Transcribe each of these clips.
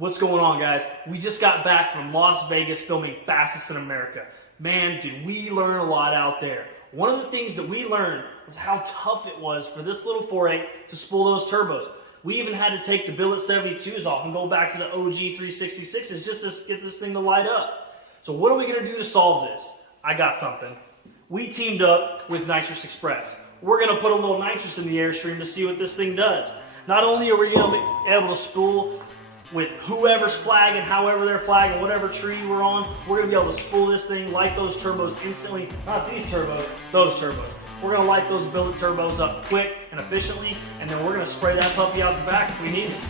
What's going on, guys? We just got back from Las Vegas filming Fastest in America. Man, did we learn a lot out there. One of the things that we learned was how tough it was for this little 4.8 to spool those turbos. We even had to take the Billet 72s off and go back to the OG 366s just to get this thing to light up. So what are we going to do to solve this? I got something. We teamed up with Nitrous Express. We're going to put a little nitrous in the airstream to see what this thing does. Not only are we going to be able to spool with whoever's flagging, however they're flagging, whatever tree we're on, we're going to be able to spool this thing, light those turbos instantly. Not these turbos, those turbos. We're going to light those Billet turbos up quick and efficiently, and then we're going to spray that puppy out the back if we need it.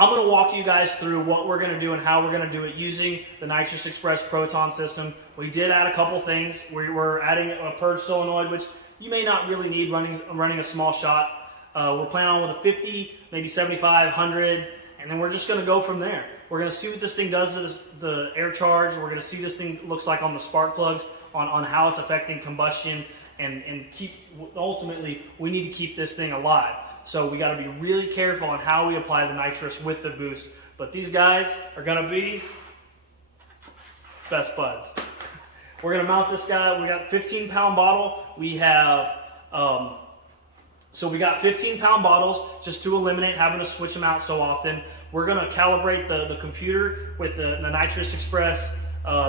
I'm going to walk you guys through what we're going to do and how we're going to do it using the Nitrous Express Proton system. We did add a couple things. We were adding a purge solenoid, which you may not really need running a small shot. We're planning on with a 50, maybe 75, 100, and then we're just going to go from there. We're going to see what this thing does to the air charge. We're going to see this thing looks like on the spark plugs, on how it's affecting combustion, and ultimately, we need to keep this thing alive. So we got to be really careful on how we apply the nitrous with the boost. But these guys are going to be best buds. We're going to mount this guy. We got a 15-pound bottle. We have, so we got 15-pound bottles just to eliminate having to switch them out so often. We're going to calibrate the computer with the Nitrous Express.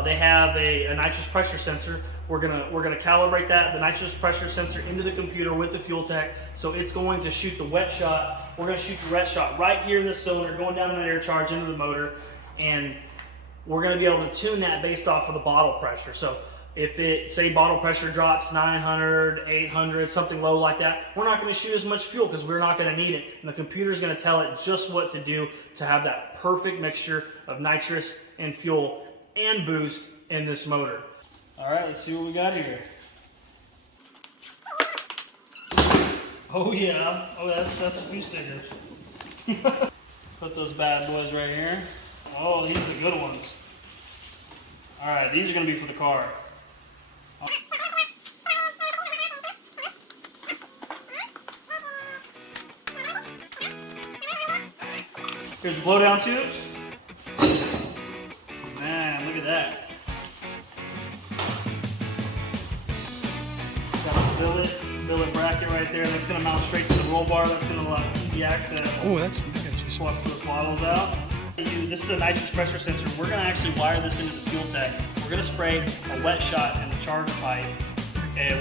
They have a nitrous pressure sensor. We're gonna calibrate the nitrous pressure sensor into the computer with the fuel tech, so it's going to shoot the wet shot. We're gonna shoot the wet shot right here in this cylinder, going down that air charge into the motor, and we're gonna be able to tune that based off of the bottle pressure. So if it, say bottle pressure drops 900, 800, something low like that, we're not gonna shoot as much fuel because we're not gonna need it. And the computer's gonna tell it just what to do to have that perfect mixture of nitrous and fuel and boost in this motor. All right, let's see what we got here. Oh yeah, oh that's a few stickers. Put those bad boys right here. Oh, these are the good ones. All right, these are gonna be for the car. Here's the blowdown tubes. Man, look at that. Got a billet bracket right there. That's going to mount straight to the roll bar. That's going to allow easy access. Oh, that's nice. Swap those bottles out. This is a nitrous pressure sensor. We're going to actually wire this into the fuel tech. We're going to spray a wet shot in the charge pipe,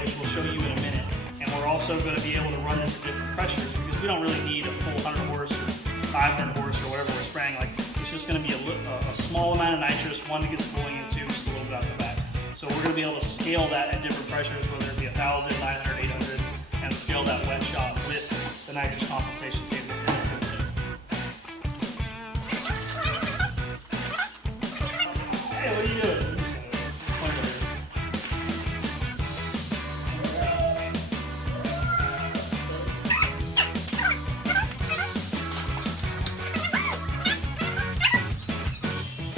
which we'll show you in a minute. And we're also going to be able to run this at different pressures because we don't really need a full 100 horse or 500 horse or whatever we're spraying. Like, it's just going to be a small amount of nitrous, one that gets going into, just a little bit out the back. So we're going to be able to scale that at different pressures, whether it be 1,000, 900, 800, and scale that wet shot with the nitrous compensation table. Hey, what are you doing?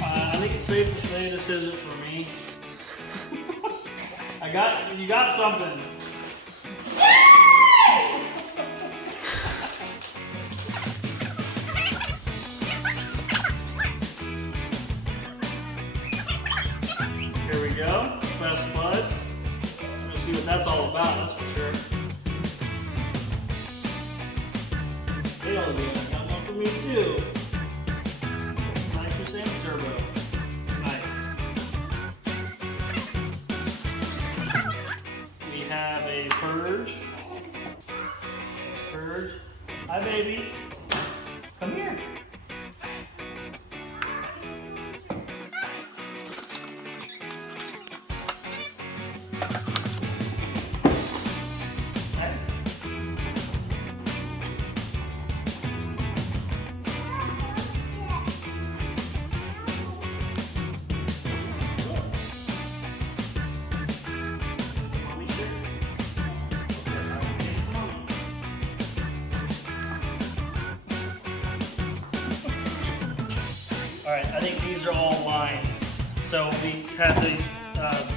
I think it's safe to say this isn't for me. You got something. Here we go, best buds. Let's see what that's all about, that's for sure. They all do. Got one for me too. Nitrous and turbo. Have a purge. Hi, baby. Come here. Hi. All right, I think these are all lines. So we have these. Oh,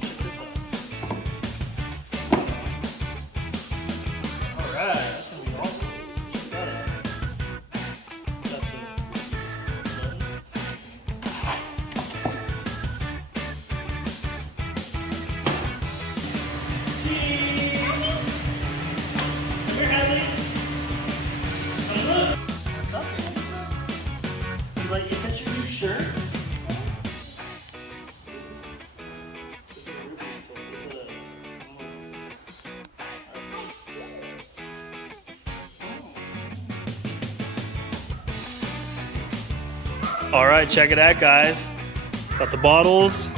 shit this up. All right, that's gonna be awesome. Check that out. Got the Cheese. Come here, Hadley. Come look. What's up, man? You like you fit your new shirt? All right, check it out, guys. Got the bottles.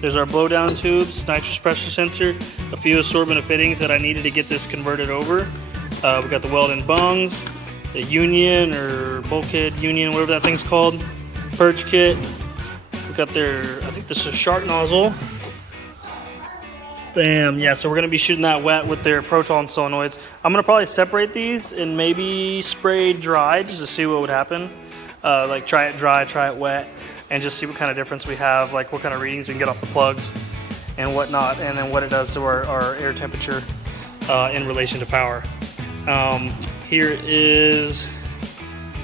There's our blowdown tubes, nitrous pressure sensor, a few assortment of fittings that I needed to get this converted over. We got the weld-in bungs, the union or bulkhead union, whatever that thing's called, perch kit. We got their, I think this is a shark nozzle. Bam, yeah, so we're gonna be shooting that wet with their proton solenoids. I'm gonna probably separate these and maybe spray dry just to see what would happen. Like try it dry, try it wet, and just see what kind of difference we have, like what kind of readings we can get off the plugs and whatnot, and then what it does to our air temperature in relation to power. Here is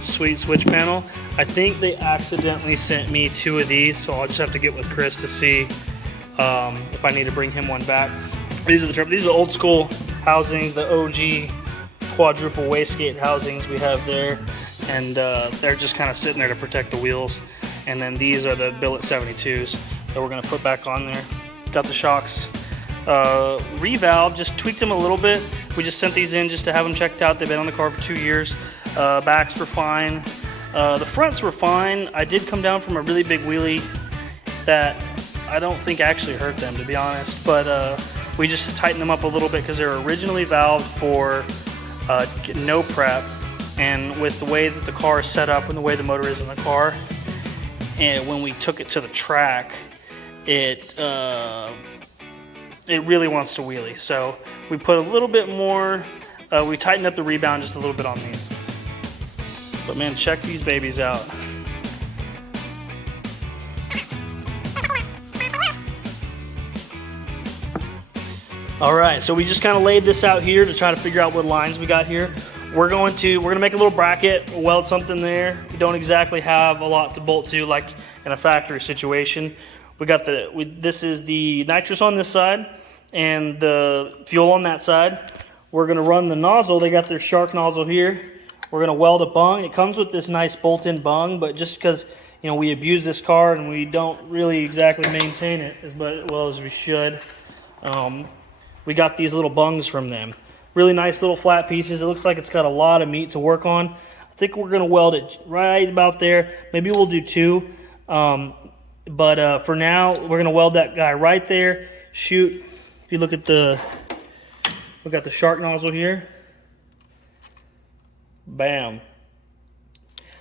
sweet switch panel. I think they accidentally sent me 2 of these, so I'll just have to get with Chris to see if I need to bring him one back. These are the old school housings, the OG quadruple wastegate housings we have there, and they're just kind of sitting there to protect the wheels. And then these are the Billet 72s that we're going to put back on there. Got the shocks revalved, just tweaked them a little bit. We just sent these in just to have them checked out. They've been on the car for 2 years. Backs were fine. The fronts were fine. I did come down from a really big wheelie that I don't think actually hurt them, to be honest. But we just tightened them up a little bit because they were originally valved for no prep. And with the way that the car is set up and the way the motor is in the car, and when we took it to the track, it really wants to wheelie. So we put a little bit more, we tightened up the rebound just a little bit on these. But man, check these babies out. All right, so we just kind of laid this out here to try to figure out what lines we got here. We're gonna make a little bracket, weld something there. We don't exactly have a lot to bolt to like in a factory situation. We got this is the nitrous on this side and the fuel on that side. We're gonna run the nozzle. They got their shark nozzle here. We're gonna weld a bung. It comes with this nice bolt-in bung, but just because we abuse this car and we don't really exactly maintain it as well as we should, we got these little bungs from them. Really nice little flat pieces. It looks like it's got a lot of meat to work on. I think we're gonna weld it right about there. Maybe we'll do 2. But for now, we're gonna weld that guy right there. Shoot, if you look at we got the shark nozzle here. Bam.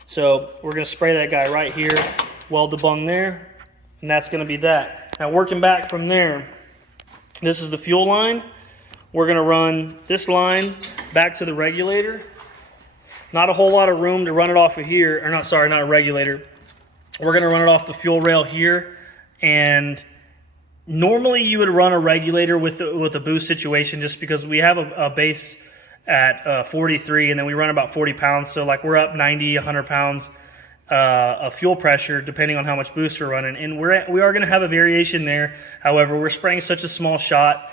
So we're gonna spray that guy right here, weld the bung there, and that's gonna be that. Now working back from there, this is the fuel line. We're gonna run this line back to the regulator. Not a whole lot of room to run it off of here, or not a regulator. We're gonna run it off the fuel rail here, and normally you would run a regulator with a boost situation just because we have a base at 43, and then we run about 40 pounds, so like we're up 90, 100 pounds of fuel pressure depending on how much boost we're running, and we are gonna have a variation there. However, we're spraying such a small shot,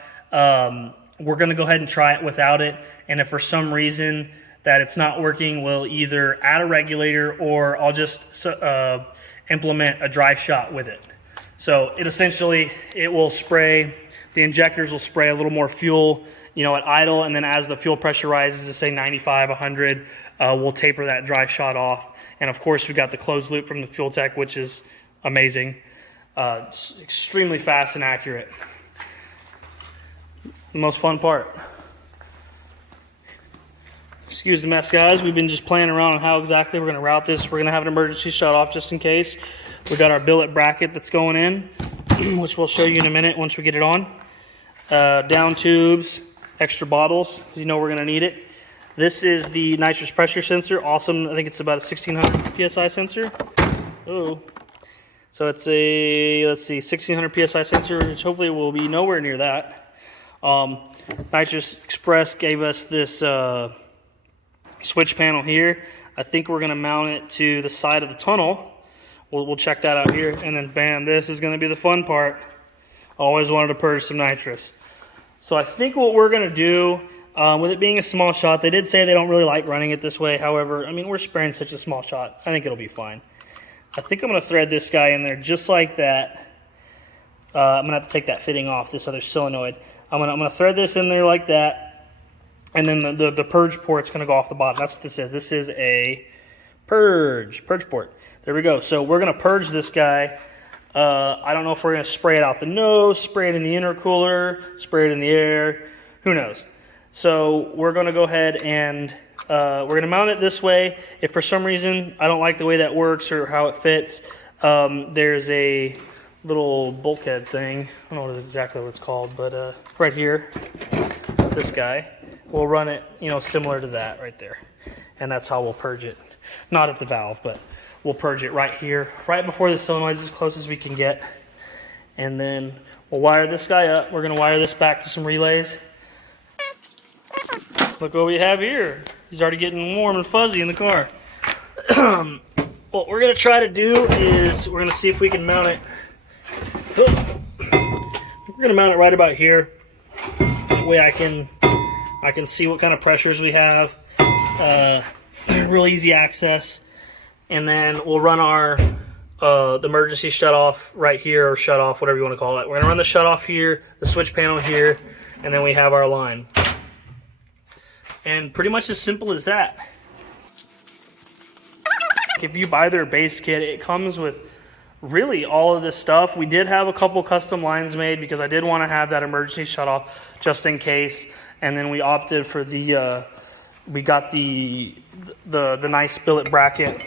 we're going to go ahead and try it without it, and if for some reason that it's not working, we'll either add a regulator or I'll just implement a dry shot with it. So it will spray, the injectors will spray a little more fuel at idle, and then as the fuel pressure rises to say 95, 100, we'll taper that dry shot off. And of course we got the closed loop from the Fuel Tech, which is amazing. It's extremely fast and accurate. The most fun part. Excuse the mess, guys. We've been just playing around on how exactly we're going to route this. We're going to have an emergency shut off just in case. We got our billet bracket that's going in, which we'll show you in a minute once we get it on. Down tubes, extra bottles, because we're going to need it. This is the nitrous pressure sensor. Awesome. I think it's about a 1600 psi sensor. Oh, so it's a, let's see, 1600 psi sensor, which hopefully will be nowhere near that. Nitrous Express gave us this switch panel here. I think we're going to mount it to the side of the tunnel. We'll check that out here, and then bam, this is going to be the fun part. Always wanted to purge some nitrous. So I think what we're going to do, with it being a small shot, they did say they don't really like running it this way. However, I mean, we're spraying such a small shot. I think it'll be fine. I think I'm going to thread this guy in there just like that. I'm going to have to take that fitting off, this other solenoid. I'm going to thread this in there like that. And then the purge port's going to go off the bottom. That's what this is. This is a purge port. There we go. So we're going to purge this guy. I don't know if we're going to spray it out the nose, spray it in the intercooler, spray it in the air. Who knows? So we're going to go ahead and we're going to mount it this way. If for some reason I don't like the way that works or how it fits, there's a little bulkhead thing. I don't know exactly what it's called, but right here, this guy, we'll run it, you know, similar to that right there. And that's how we'll purge it. Not at the valve, but we'll purge it right here, right before the solenoid's as close as we can get. And then we'll wire this guy up. We're going to wire this back to some relays. Look what we have here. He's already getting warm and fuzzy in the car. What we're going to try to do is we're going to see if we can mount it. We're going to mount it right about here. That way I can see what kind of pressures we have. Real easy access. And then we'll run our the emergency shut-off right here, or shut-off, whatever you want to call it. We're going to run the shut-off here, the switch panel here, and then we have our line. And pretty much as simple as that. If you buy their base kit, it comes with really all of this stuff. We did have a couple custom lines made because I did want to have that emergency shut-off just in case. And then we opted for the, we got the nice billet bracket.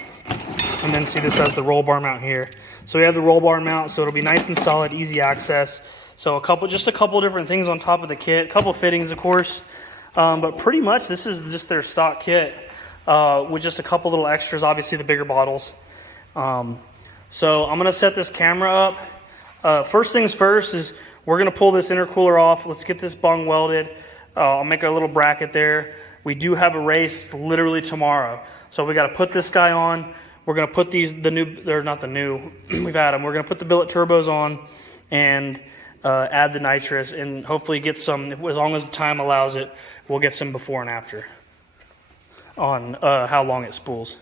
And then see, this has the roll bar mount here. So we have the roll bar mount, so it'll be nice and solid, easy access. So just a couple different things on top of the kit, a couple fittings, of course. But pretty much this is just their stock kit with just a couple little extras, obviously the bigger bottles. So I'm gonna set this camera up. First things first is we're gonna pull this intercooler off. Let's get this bung welded. I'll make a little bracket there. We do have a race literally tomorrow. So we gotta put this guy on. We're going to put they're not the new, we've had them. We're going to put the billet turbos on and add the nitrous and hopefully get some, as long as the time allows it, we'll get some before and after on how long it spools.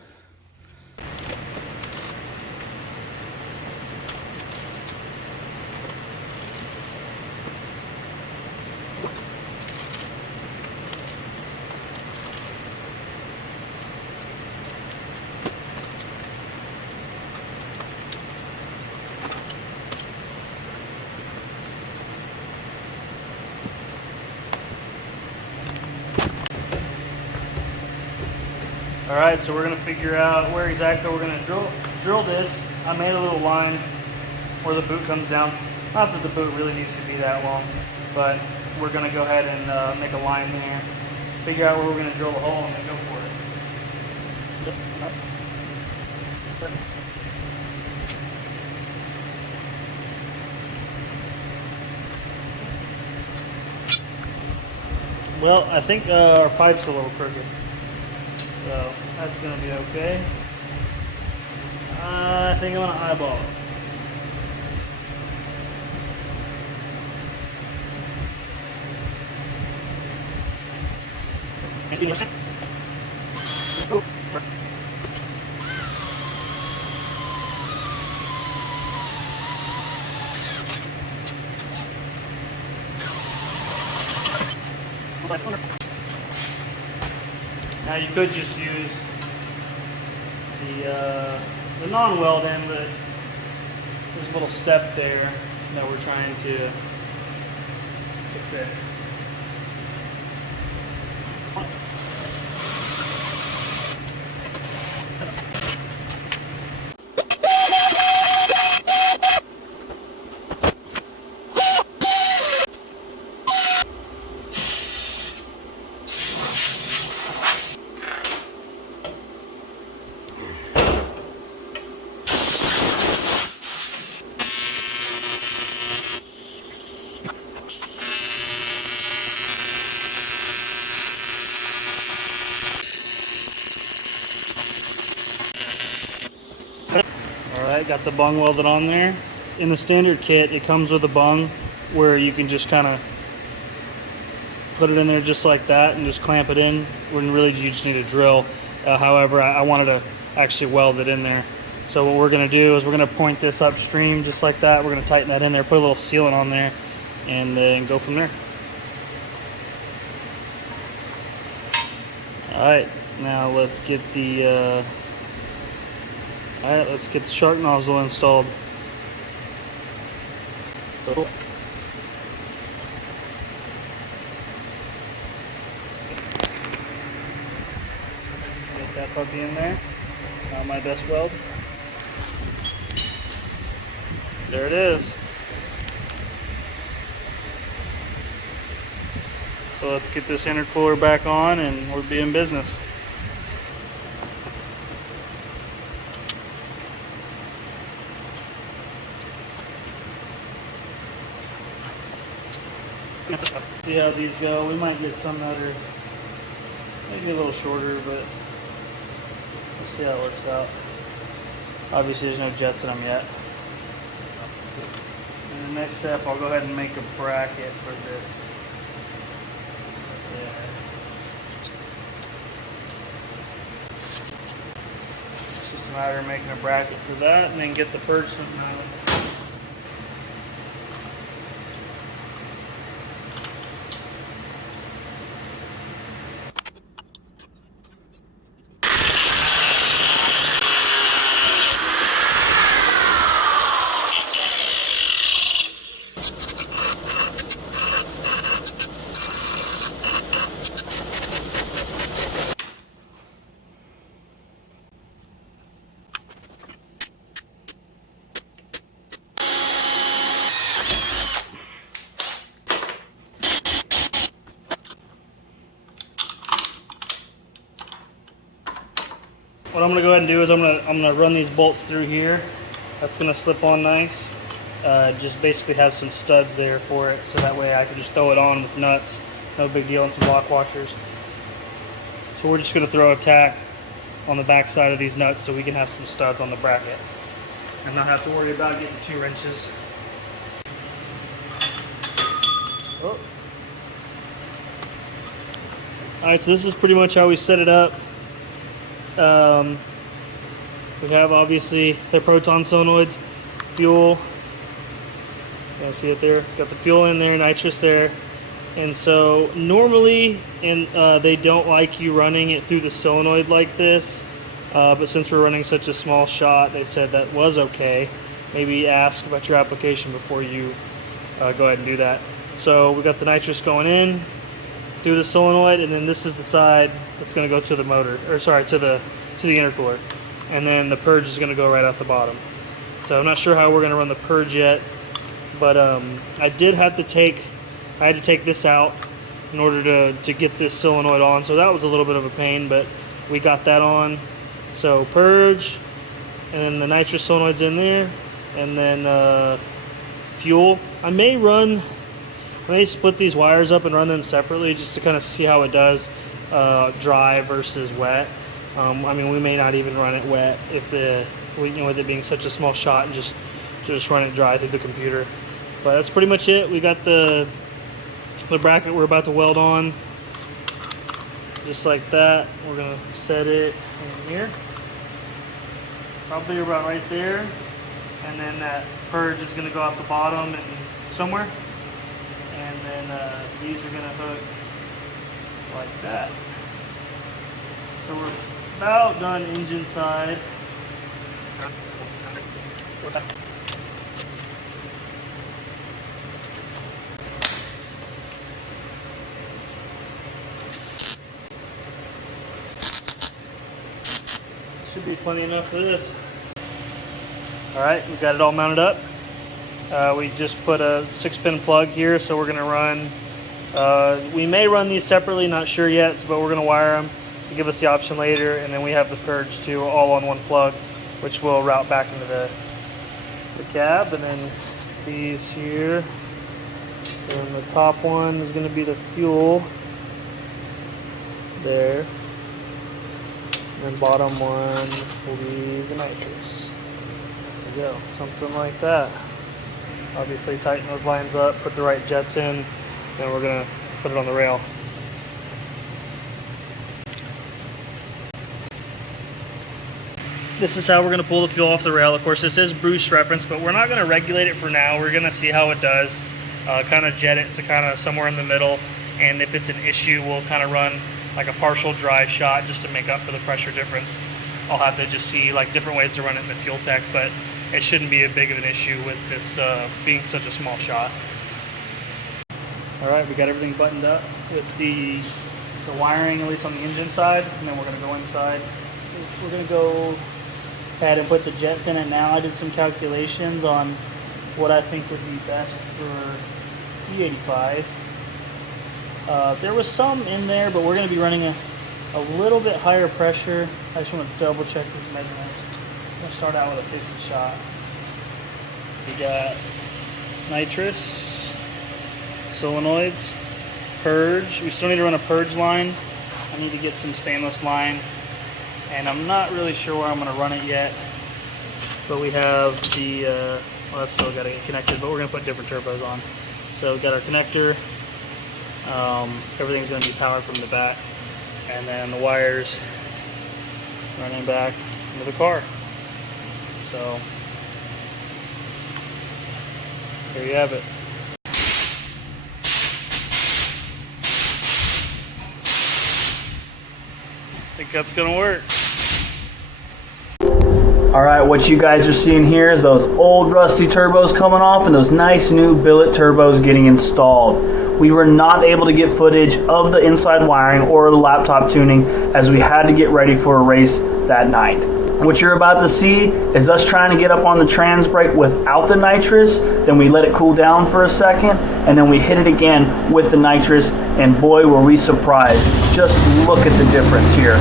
Alright, so we're going to figure out where exactly we're going to drill this. I made a little line where the boot comes down. Not that the boot really needs to be that long, but we're going to go ahead and make a line there. Figure out where we're going to drill the hole and then go for it. Well, I think our pipe's a little crooked. So that's going to be okay. I think I'm going to eyeball it. Now you could just use the non-weld end, but there's a little step there that we're trying to fit. got the bung welded on there. In the standard kit, it comes with a bung where you can just kind of put it in there just like that and just clamp it in, when really you just need a drill. However, I wanted to actually weld it in there. So what we're going to do is we're going to point this upstream just like that. We're going to tighten that in there, put a little sealant on there, and go from there. Alright, now let's get the shark nozzle installed. So cool. Get that puppy in there. Not my best weld. There it is. So let's get this intercooler back on and we'll be in business. See how these go. We might get some that are maybe a little shorter, but we'll see how it works out. Obviously there's no jets in them yet. And the next step, I'll go ahead and make a bracket for this. It's just a matter of making a bracket for that and then get the purge something out. What I'm gonna go ahead and do is I'm gonna run these bolts through here. That's gonna slip on nice. Just basically have some studs there for it, so that way I can just throw it on with nuts. No big deal, and some lock washers. So we're just gonna throw a tack on the back side of these nuts so we can have some studs on the bracket and not have to worry about getting 2 wrenches. Oh. Alright, so this is pretty much how we set it up. We have obviously the proton solenoids, fuel. You can see it there. Got the fuel in there, nitrous there. And so normally, they don't like you running it through the solenoid like this. But since we're running such a small shot, they said that was okay. Maybe ask about your application before you go ahead and do that. So we got the nitrous going in through the solenoid, and then this is the side that's going to go to the motor, or sorry, to the intercooler, and then the purge is going to go right out the bottom. So I'm not sure how we're going to run the purge yet, but I had to take this out in order to get this solenoid on. So that was a little bit of a pain, but we got that on. So purge, and then the nitrous solenoid's in there, and then fuel. I may split these wires up and run them separately just to kind of see how it does dry versus wet. I mean, we may not even run it wet if with it being such a small shot, and just run it dry through the computer. But that's pretty much it. We got the bracket we're about to weld on, just like that. We're gonna set it in here, probably about right there, and then that purge is gonna go out the bottom and somewhere. And then these are going to hook like that. So we're about done engine side. What's that? Should be plenty enough for this. Alright, we've got it all mounted up. We just put a 6-pin plug here, so we're going to run, we may run these separately, not sure yet, but we're going to wire them to give us the option later. And then we have the purge too, all on one plug, which will route back into the cab. And then these here, so then the top one is going to be the fuel there, and then bottom one will be the nitrous. we go, something like that. Obviously tighten those lines up, put the right jets in, then we're gonna put it on the rail. This is how we're gonna pull the fuel off the rail. Of course, this is Bruce reference, but we're not gonna regulate it for now. We're gonna see how it does. Kind of jet it to kind of somewhere in the middle, and if it's an issue, we'll kind of run like a partial dry shot just to make up for the pressure difference. I'll have to just see like different ways to run it in the fuel tech, but it shouldn't be a big of an issue with this being such a small shot. All right, we got everything buttoned up with the wiring, at least on the engine side, and then we're gonna go inside. We're gonna go ahead and put the jets in it now. I did some calculations on what I think would be best for E85. There was some in there, but we're going to be running a little bit higher pressure. I just want to double check these measurements. I'm going to start out with a 50 shot. We got nitrous, solenoids, purge. We still need to run a purge line. I need to get some stainless line, and I'm not really sure where I'm going to run it yet. But we have the, well, that's still got to get connected, but we're going to put different turbos on. So we got our connector. Everything's going to be powered from the back, and then the wires running back into the car. So there you have it. I think that's going to work. Alright, what you guys are seeing here is those old rusty turbos coming off and those nice new billet turbos getting installed. We were not able to get footage of the inside wiring or the laptop tuning as we had to get ready for a race that night. What you're about to see is us trying to get up on the trans brake without the nitrous, then we let it cool down for a second, and then we hit it again with the nitrous, and boy were we surprised. Just look at the difference here.